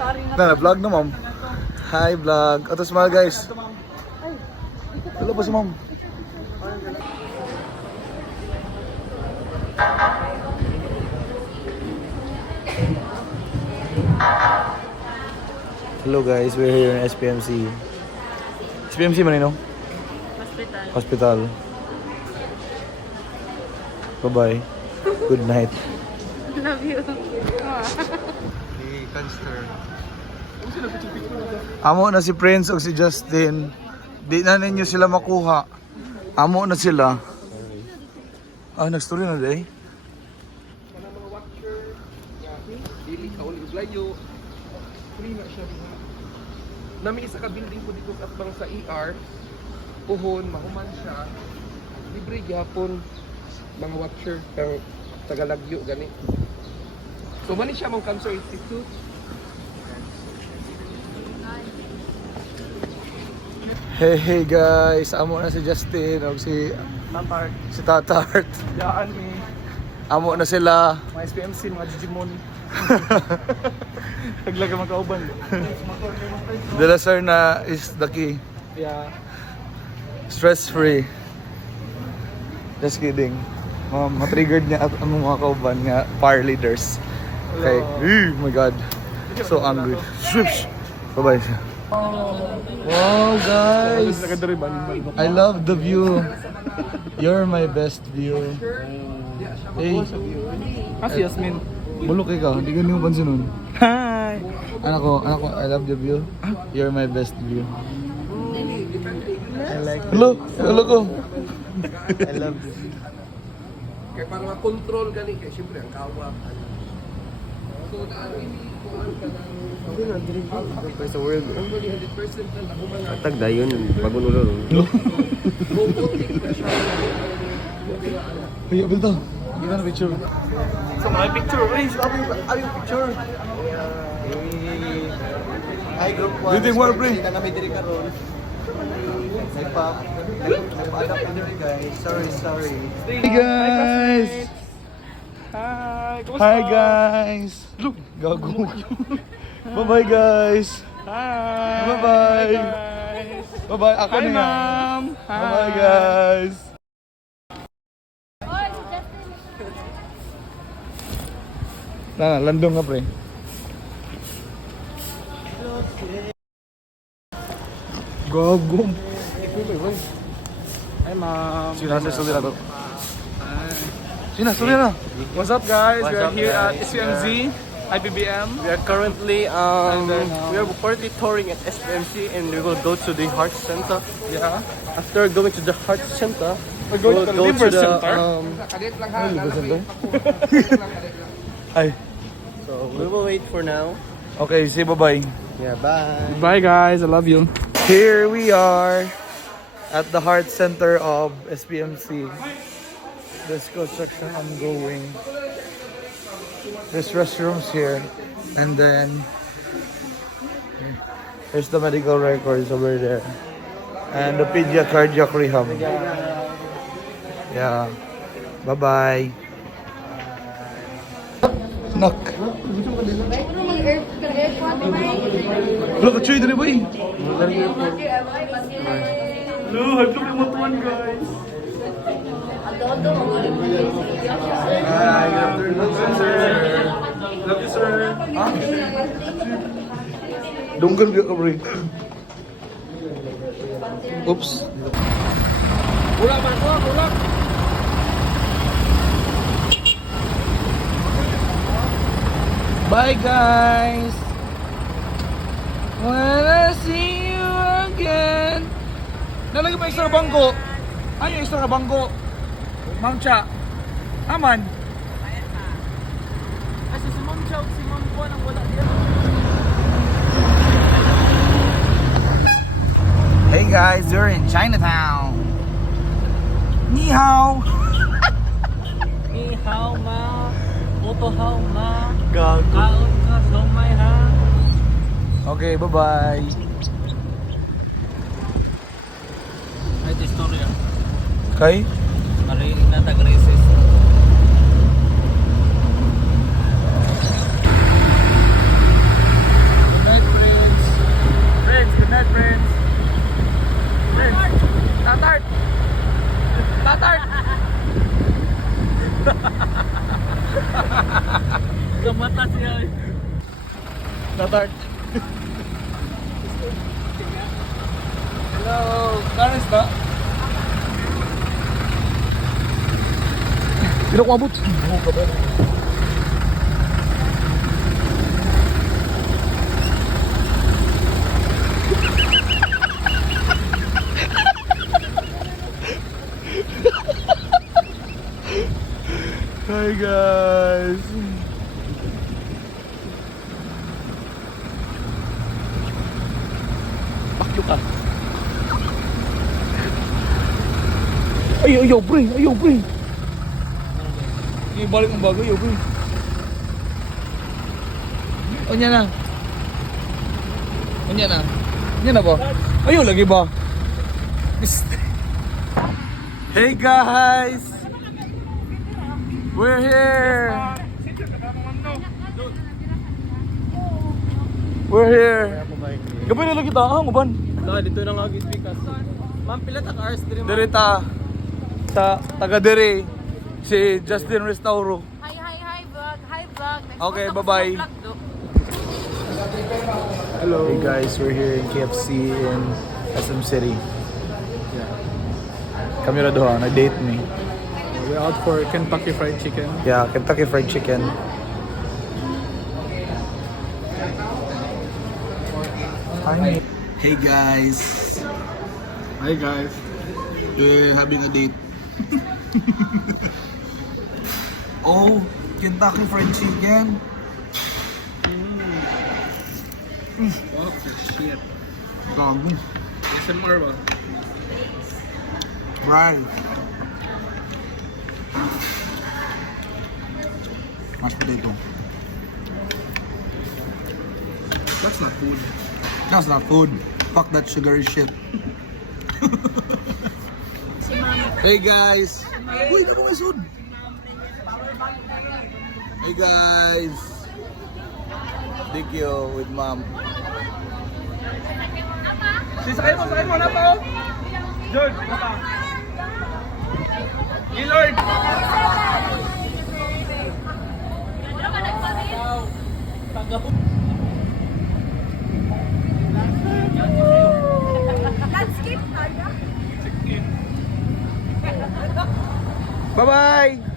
Vlog na ma'am. Hi vlog. Ato smile guys. Hello po si ma'am. Hello guys, we're here in SPMC. SPMC man no? Hospital. Bye-bye. Good night. Love you. Hey, Canster. Amo na si Prince o si Justin. Di na ninyo sila makuha. Amo na sila. Ah, nag-story na day. Dili ka ulit layo. Free na siya. Nami isa ka building po dito at bang sa ER. Puhon, mahuman siya. Libre gyapon mga watcher kang tagalagyo gani. So mani siya mong Cancer Institute. Hey guys, amo na si Justin o si Tatart. si Tatart. Yaan ni Amo na sila. mga SPMC, mga Digimon. Naglaga magkauban. De La Serna is the key. Yeah. Stress free. Just kidding. Ma-triggered niya at ang mga kauban nga fire leaders. Okay. Oh my god. So angry. Bye-bye. Wow guys. I love the view. You're my best view. Hey. Kasi Yasmin. Bulok ikaw, hindi ka niyo pansin nun. Hi. Anak ko, I love the view. You're my best view. I like Hello ko. I love this. Kaya para ma-control gani kaya syempre ang kawak. So naari ni kuan ka ng Sa world. 100% na nakuman. Tag dayon pagunulo. Robotic na siya. Hey, Abel Gila na picture. So my picture, please. Abi picture. Hi group 1. Greeting mo, pre. Kita kami diri karon. Nagpa-adapt na diri guys. Sorry. Hey guys! Hi. Hi guys! Look, gago. Bye-bye guys! Hi. Bye-bye. Guys. Bye-bye, ako Hi na yan. ma'am. Bye-bye guys! Landong nga pre. Gago. Hi ma'am. Sina sa story na to. Sina, story na. What's up guys? What's We are up, here at guys? SPMZ, IPBM. We are currently we are currently touring at SPMC and we will go to the Heart Center. Yeah. After going to the Heart Center, We're going to the Liver Center. Ay. So we will wait for now. Okay, say bye-bye. Yeah, bye. Bye guys, I love you. Here we are at the heart center of SPMC. There's construction ongoing. There's restrooms here. And then there's the medical records over there. And the cardiac rehab. Yeah. Bye-bye. Knock. Look at you, boy. Look, look at what one guys. Hi, good afternoon, sir. Love you sir. Dunggan ka bro. Oops. Ulak man, ulak. Bye guys. When I see you again. Nalagay pa extra bangko. Ay, yung extra bangko. Ma'am Cha. Aman. Kasi si Ma'am Chow, si Ma'am Juan ang wala niya. Hey guys, you're in Chinatown. Ni hao. Ni hao ma, moto hao ma, Gago. kaon ka somay ha. Okay, bye-bye. Ay, ito istorya. Okay? Marinig na tag-resist. Tatart. Hello, Karis ba? Hindi ako mabot. Hi guys. Bakyo ka. Ayaw, pre. Ayaw, pre. Ibalik ang bago, ayaw, pre. O, niya na. O, niya na. Niya na ba? Ayaw, lagi ba? Hey guys. We're here. We're here. Gabay na lang kita. Ah, nguban. Dito na nga gitwikas. Ma'am, pila ta hours diri ma'am? Direta sa taga Dere si Justin Restauro. Hi, vlog. Hi, vlog. Next Okay, month ako bye-bye. sa vlog, do. Hello. Hey guys, we're here in KFC in SM City. Yeah. Kami na doon, na-date me. We're out for Kentucky Fried Chicken. Yeah, Kentucky Fried Chicken. Hi. Hey guys. Hi guys. We're having a date. Oh, Kentucky Fried Chicken. Oh, shit. Gago. SMR ba? Right. Mashed potato. That's not food. That's not food. Fuck that sugary shit. Hey guys. Uy, ano nga sud? Hey guys. Thank you with mom. Sakay mo, na pa, oh. George, na pa. Gilord! Landscape, kaya? Bye-bye.